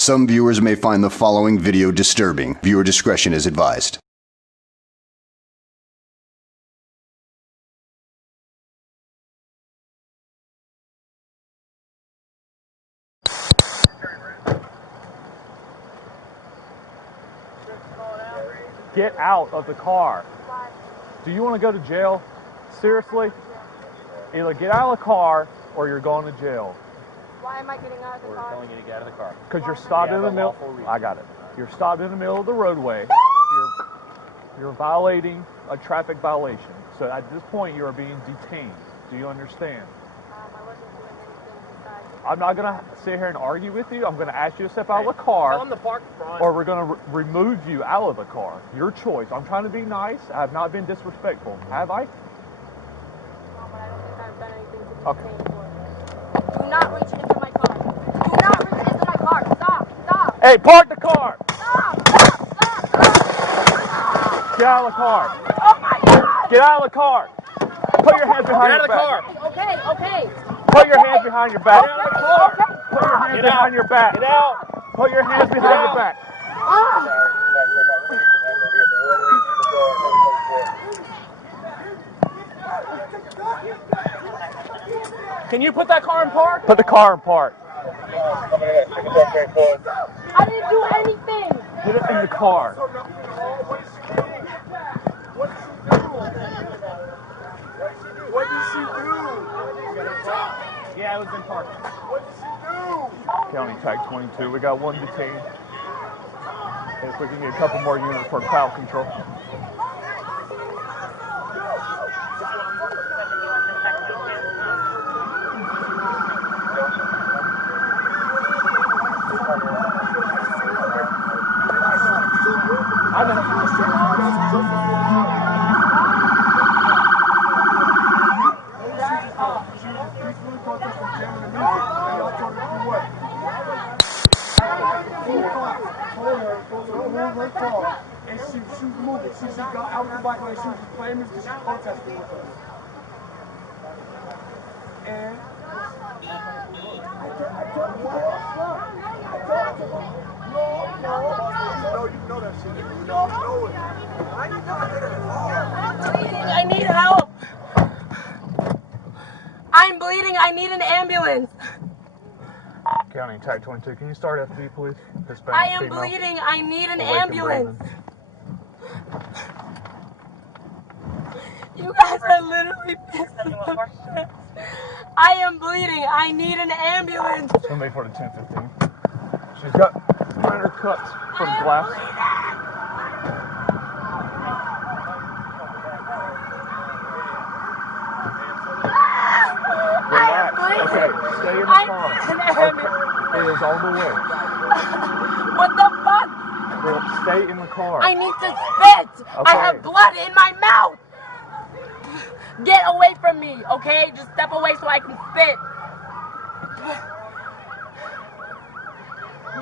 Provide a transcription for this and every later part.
Some viewers may find the following video disturbing. Viewer discretion is advised. Get out of the car. Do you want to go to jail? Seriously? Either get out of the car or you're going to jail. Why am I getting out of the car? We're telling you to get out of the car. Because you're stopped in the middle. I got it. You're stopped in the middle of the roadway. You're violating a traffic violation. So at this point, you are being detained. Do you understand? I wasn't doing anything besides. I'm not going to sit here and argue with you. I'm going to ask you to step out of the car. Tell them to park in front. Or we're going to remove you out of the car. Your choice. I'm trying to be nice. I have not been disrespectful. Have I? No, but I don't think I've done anything to be Okay. detained for. Do not reach into my car. Do not reach into my car. Stop. Stop. Hey, park the car! Stop. Stop. Stop. Stop. Get out of the car! Oh my God. Get out of the car! Put your hands behind Get out your of back. the car! Okay. Okay. Put your hands behind your back. Get out of the car! Put your hands Get behind out. your back. Get out! Put your hands behind your out. back. Ah. Can you put that car in park? Put the car in park. I didn't do anything. Put it in the car. What did she do? Yeah, it was in park. What did she do? County Tag 22. We got one detained. And if we can get a couple more units for crowd control. I And she was moving. She got out of the bike and she was playing music because she was protesting with us. And you know that shit. You know it. I need help. I'm bleeding. I need an ambulance. County Tag 22. Can you start FD, please? Hispanic I am female. bleeding. I need an Awaken ambulance. Brandon. You guys are literally pissing my shit. I am bleeding. I need an ambulance. Somebody for the 1015. She's got minor cuts from glass. Relax. Okay, stay in the car. Okay, it is on the way. What the fuck? Well, stay in the car. I need to spit. I Okay. have blood in my mouth. Get away from me, okay? Just step away so I can spit.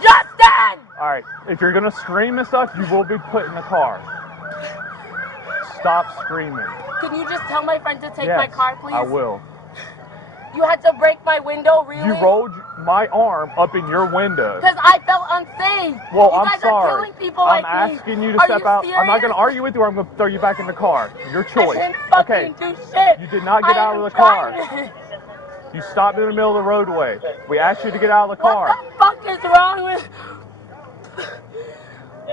Justin! All right, if you're gonna scream and stuff, you will be put in the car. Stop screaming. Can you just tell my friend to take Yes, my car, please? I will. You had to break my window, really? You rolled my arm up in your window. Because I felt unsafe. Well, you I'm guys sorry. are killing people I'm like me. asking you to Are step you out. I'm not serious? going to argue with you, or I'm going to throw you back in the car. Your I choice. didn't fucking Okay. do shit. You did not get I out am of the car. trying. You stopped in the middle of the roadway. We asked you to get out of the car. What the fuck is wrong with...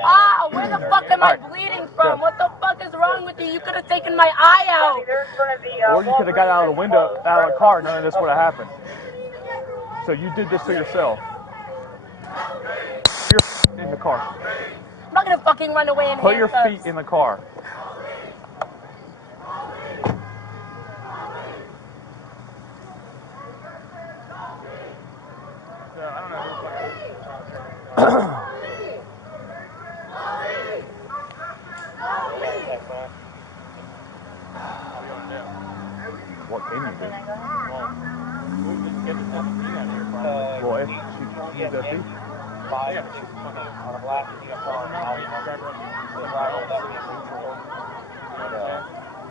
Ah, where the fuck am I Alright. bleeding from? Go. What the fuck is wrong with you? You could have taken my eye out. Or you could have got out of the window, out of the car, none of this would have happened. So you did this to yourself. You're in the car. I'm not gonna fucking run away in Put your handcuffs. feet in the car. What can you do? Well, if she needs that fee.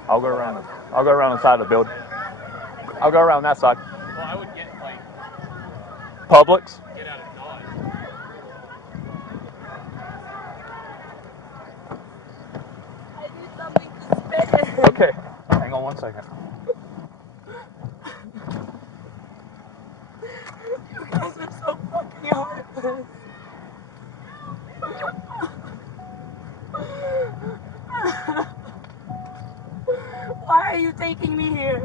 I'll go around. I'll go around the side of the building. I'll go around that side. Well, I would get, like, Publix. get out of Dodge. Okay, hang on 1 second. You guys are so fucking heartless. Why are you taking me here?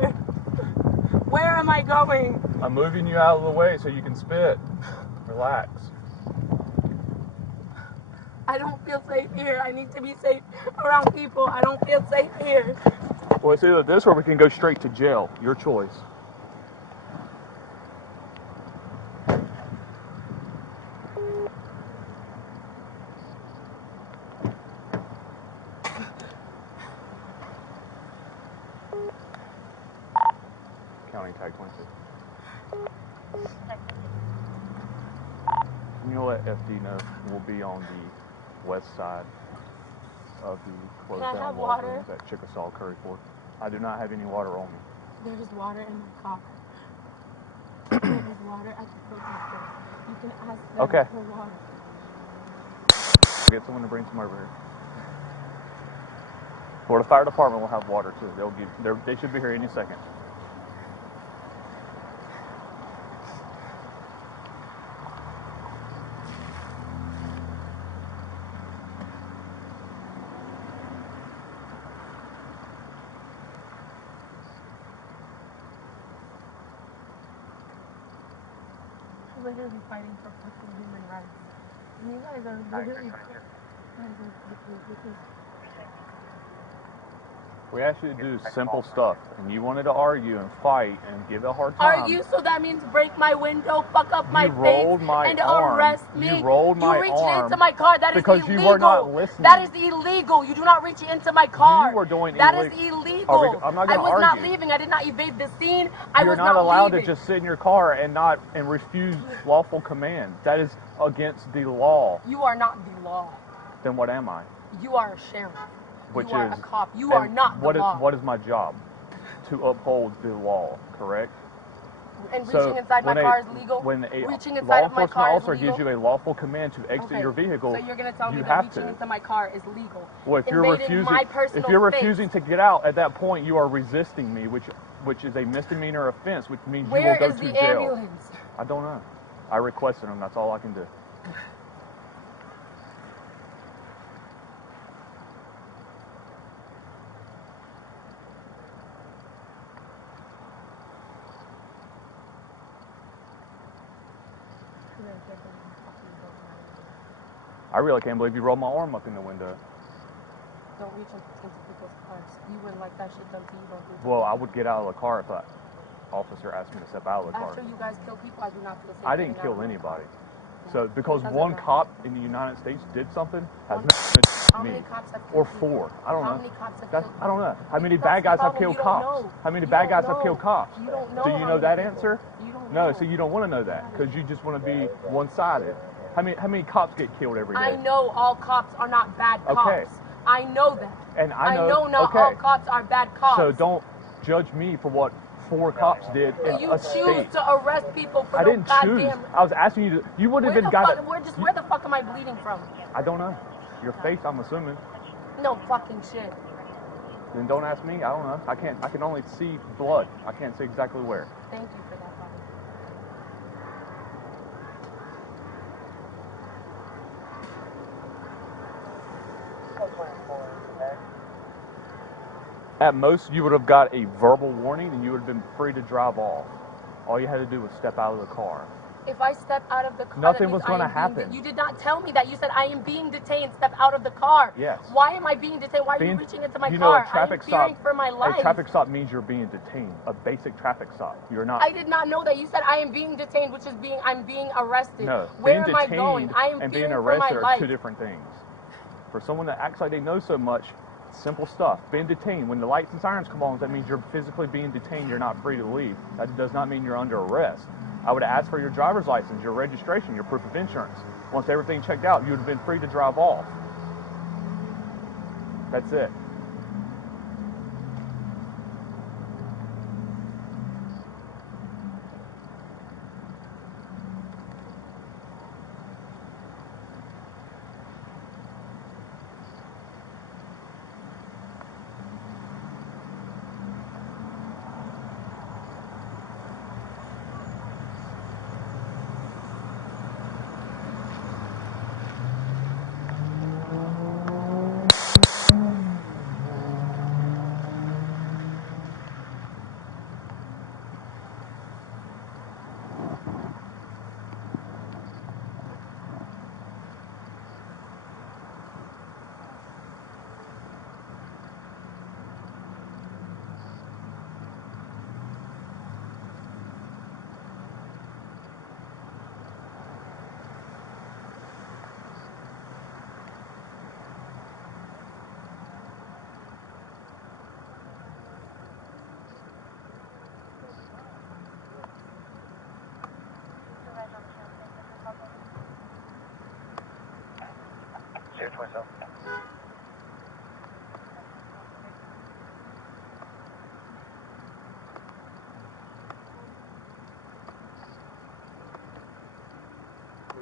Where am I going? I'm moving you out of the way so you can spit. Relax. I don't feel safe here. I need to be safe around people. I don't feel safe here. Well, it's either this or we can go straight to jail. Your choice. County tag 22. Can you let FD know we'll be on the west side of the closed Can I down have water? Walgreens at Chickasaw Curry Ford? I do not have any water on me. There's water in my car. There's water at the grocery store. You can ask them Okay. for water. Get someone to bring some over here. Florida Fire Department will have water too. They should be here any second. We're literally fighting for fucking human rights. And you guys are literally... We asked you to do simple stuff, and you wanted to argue and fight and give it a hard time. Argue, so that means break my window, fuck up my rolled face, my and arm. arrest me. You rolled my You reached arm into my car. That is because illegal. you were not listening. That is illegal. You do not reach into my car. You were doing That illegal. is illegal. I'm not I gonna was not argue. leaving. I did not evade the scene. I You're was not allowed leaving. to just sit in your car and refuse lawful commands. That is against the law. You are not the law. Then what am I? You are a sheriff. Which you are is a cop. You and are not the law. What is my job? To uphold the law, correct? And reaching inside my car is legal? When a Reaching law inside of my enforcement car is officer legal? gives you a lawful command to exit Okay, your vehicle, so you're going to tell me you that have reaching to. into my car is legal. Well, if you're Invading my refusing, personal space. to get out at that point, you are resisting me, which is a misdemeanor offense, which means you Where will go is to the jail. ambulance? I don't know. I requested them. That's all I can do. I really can't believe you rolled my arm up in the window. Don't reach into people's cars. You wouldn't like that shit done to you. Don't do that. Well, I would get out of the car if that officer asked me to step out of the car. After you guys kill people, I do not feel safe. I didn't getting kill out of my anybody. car. So because Because one of that. cop in the United States did something has How nothing to many me. cops have Or killed people? four. I don't How know. many cops have That's, killed I don't know. How many That's bad the guys have problem. killed You don't cops? know. How many You bad don't guys have know. killed cops? You don't know Do you how know many that people. answer? You don't No, know. so you don't want to know that because you just want to be one-sided. How many cops get killed every day? I know all cops are not bad cops. Okay. I know that. And I know not okay. all cops are bad cops. So don't judge me for what 4 cops did in You a choose state. to arrest people for I no didn't choose. goddamn... I was asking you to. You would have even got it. Where the fuck am I bleeding from? I don't know. Your face, I'm assuming. No fucking shit. Then don't ask me. I don't know. I can't. I can only see blood. I can't see exactly where. Thank you for that, buddy. At most, you would have got a verbal warning, and you would have been free to drive off. All you had to do was step out of the car. If I step out of the car, Nothing was going to happen. You did not tell me that. You said I am being detained. Step out of the car. Yes. Why am I being detained? Why are you reaching into my you know, car? a traffic I am fearing stop. for my life. A traffic stop means you're being detained. A basic traffic stop. You're not. I did not know that. You said I am being detained, which is I'm being arrested. No. Where being am I detained going? I am and fearing being for my arrested are life. 2 different things. For someone that acts like they know so much, simple stuff. Being detained, when the lights and sirens come on, that means you're physically being detained. You're not free to leave. That does not mean you're under arrest. I would have asked for your driver's license, your registration, your proof of insurance. Once everything checked out, you would have been free to drive off. That's it.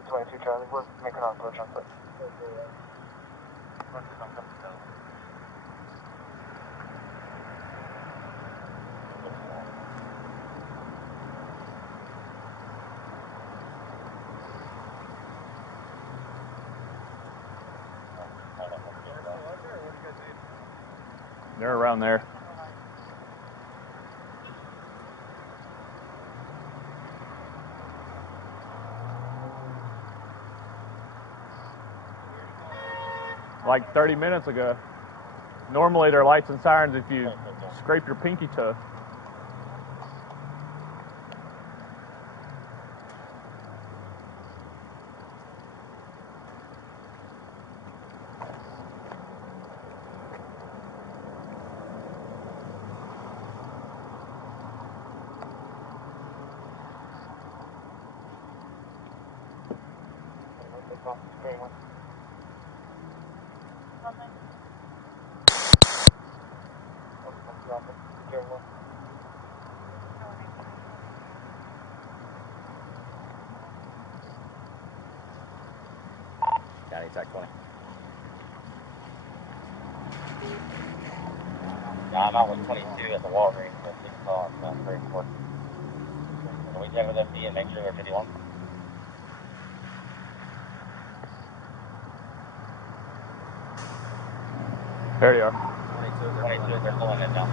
22 Charlie, we're making our approach on foot. They're around there. Like 30 minutes ago. Normally they're lights and sirens if you scrape your pinky toe. County Tech 20. I'm out with 22 at the Walgreens at Chickasaw on 34. Can we check with FD and make sure they're 51? There they are. 22, they're pulling it now.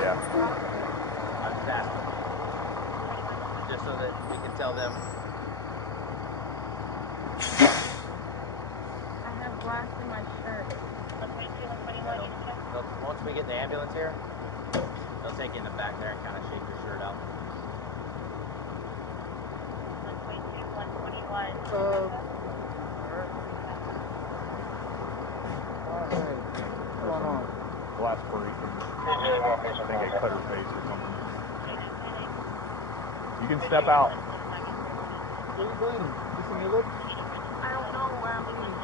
Yeah. I'm just asking. Just so that we can tell them. I have glass in my shirt. Once we get the ambulance here, they'll take you in the back there and kind of shake your shirt out. 121. What's going on? Glass break. I think they cut her face or something. You can step out. Where you bleeding? You see your lip? I don't know where I'm bleeding.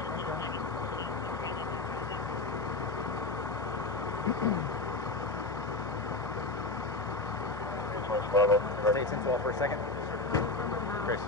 Stay 10-12 for a second. Chris.